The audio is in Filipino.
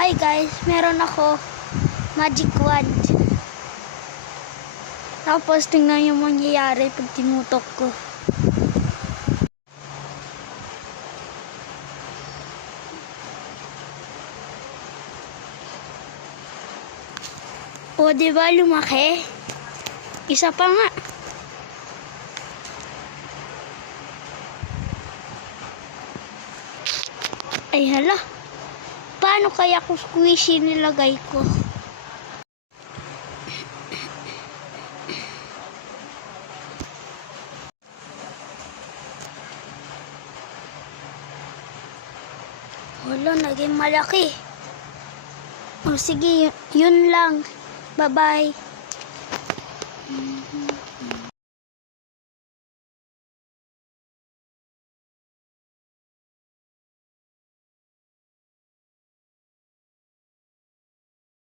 Hi guys, meron ako magic wand. Tapos tingnan yung mangyayari pag tinutok ko. O, diba lumaki? Isa pa nga. Ay hala. Paano kaya kung squishy nilagay ko? Wala, naging malaki. O sige, yun lang. Bye-bye.